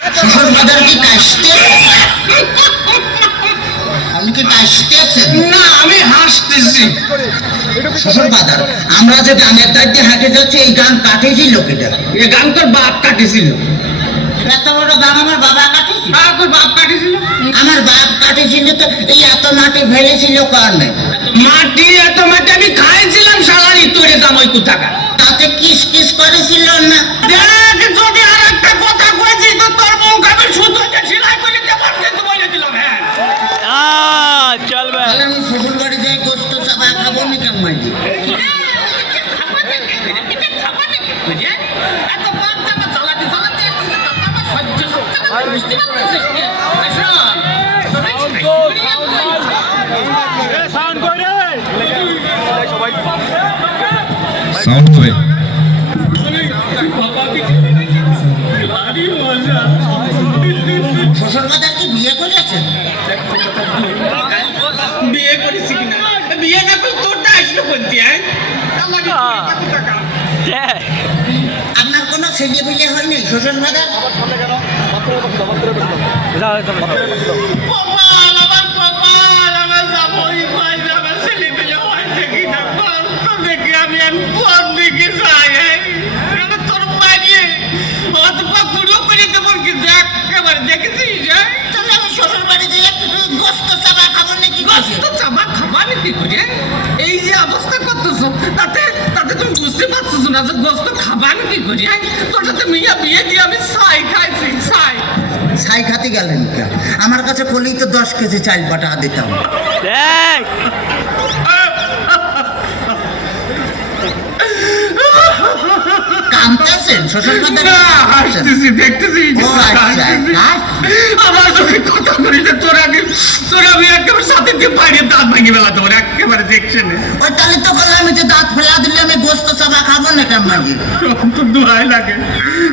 শ্বশুর বাজার কি কাশতে? আপনি কি কাশতেছেন? না, আমি হাসতেছি। শ্বশুর বাজার, আমরা যে গানের দাঁড়িয়ে হাঁটে যাচ্ছি, এই গান কাটেছিল কেটে? এ গান তোর বাপ কাটেছিল। এত বড় গান আমার বাবা কাটেছিল? তোর বাপ কাটেছিল? আমার বাপ কাটেছিল তো এই এত মাটি ফেলেছিল কারণে। মাটি এত মাটি আমি খাইছিলাম সালারি তোরে জামাই কোথাকার। তাতে কিস কিস করেছিল না? দেখ, যদি আর একটা কথা কইছি তো তোর মুখ আমি সুতোতে সেলাই করে দেবার কিন্তু বলে দিলাম। হ্যাঁ, চলবে। তাহলে আমি শ্বশুর বাড়ি যাই গোস্ত চাপা খাবো নি কেন মাঝি? সাউন্ড হবে। শ্বশুর বাজার কি বিয়ে করেছেন? বিয়ে করেছি কিনা? বিয়ে না করলে তোরটা আসলো বলছি। আপনার কোনো ছেলে বিয়ে হয়নি শ্বশুর বাজার? কপাল, আমার কপাল, আমার জামাই পাইছে, আমার ছেলে পেলে হয়েছে কিনা বল তো দেখি। আমি কোন দিকে যাই? আমার তোর মারিয়ে অথবা পুরো করে দেবো কিন্তু একেবারে দেখেছিস? তাহলে আমি শ্বশুর বাড়ি যাই গোস্ত চাপা খাবো নাকি? গোস্ত চাপা খাবানি কি করে? এই যে অবস্থা করতেছো তাতে তাতে তুমি বুঝতে পারছো না যে গোস্ত খাবানি কি করে? তোর সাথে মিয়া বিয়ে দিয়ে আমি ছাই খাইছি, ছাই। ছাই খাতে গেলেন কেন? আমার কাছে বলেই তো 10 কেজি চাল পাঠা দিতাম। কাঁদতেছেন শ্বশুর বাজার? না, হাসতেছি, দেখতেছি। ও আচ্ছা, আমার চোখে কথা করিস তোর আমি একেবারে সাথে দিয়ে বাইরে দাঁত ভাঙি বেলা তোমার একেবারে দেখছে না। ওই তাহলে তো বললাম যে দাঁত ফেলা দিলে আমি গোস্ত চাপা খাবো না কেন মাঝি? তোর দোহাই লাগে,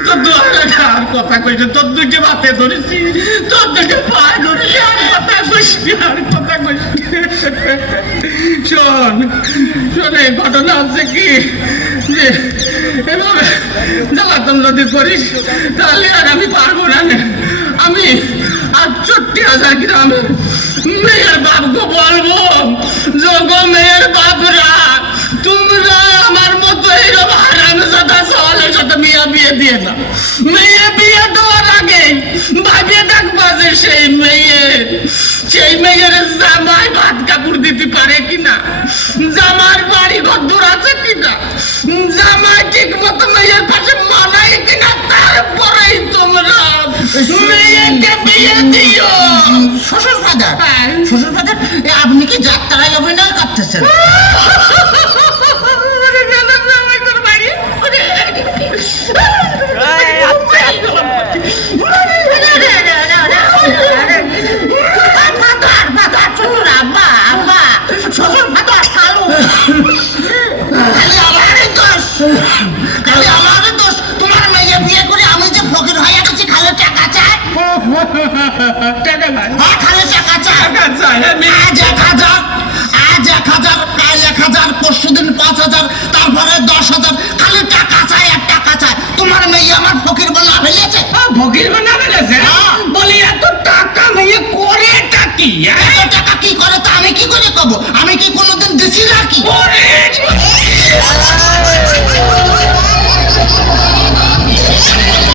তোর দোহাই লাগে। আর কথা কইছে, তোর দুইটা বাতে ধরেছি, তোর দুইটা পায়ে ধরেছি, আর কথা কইছি, আর কথা কইছি। শোন, এই ঘটনা হচ্ছে কি যে এভাবে জ্বালাতন যদি করিস তাহলে আর আমি পারবো না। আমি 68,000 গ্রামে মেয়ের বাপকে বলবো, যোগ মেয়ের বাপরা, তোমরা আমার মতো এইরকম হারামজাদা সওয়ালের সাথে মেয়ে বিয়ে দিয়ে না। মেয়ে বিয়ে দেওয়ার আগে ভাবিয়ে দেখবা যে সেই মেয়ের জামাই ভাত কাপড় দিতে পারে কিনা, জামার বাড়ি ঘর আছে কিনা, জামাই ঠিক মতো মেয়ের পাশে মানায় কিনা, তারপরেই তোমরা মেয়েকে বিয়ে দিও। শ্বশুর বাজার, শ্বশুর বাজার, আপনি কি যাত্রায় অভিনয় করতেছেন? তোমার মেয়ে বিয়ে করে আমি যে ফকির হয়ে গেছি, খালি টাকা চাই। টাকা নাই, খালি টাকা চাই। টাকা চাই। আজ 1000, আজ 1000, কাল 1000, পরশুদিন 5000, তারপরে 10,000, খালি টাকা চাই আর টাকা চাই। তোমার মেয়ে আমার ফকির বলা ফেলেছে। ভগির বানা ফেলেছে? বলি এত টাকা মেয়ে করেটা কি? এত টাকা কি করে তা আমি কি করে কব? আমি কি কোনোদিন দিছি নাকি? করে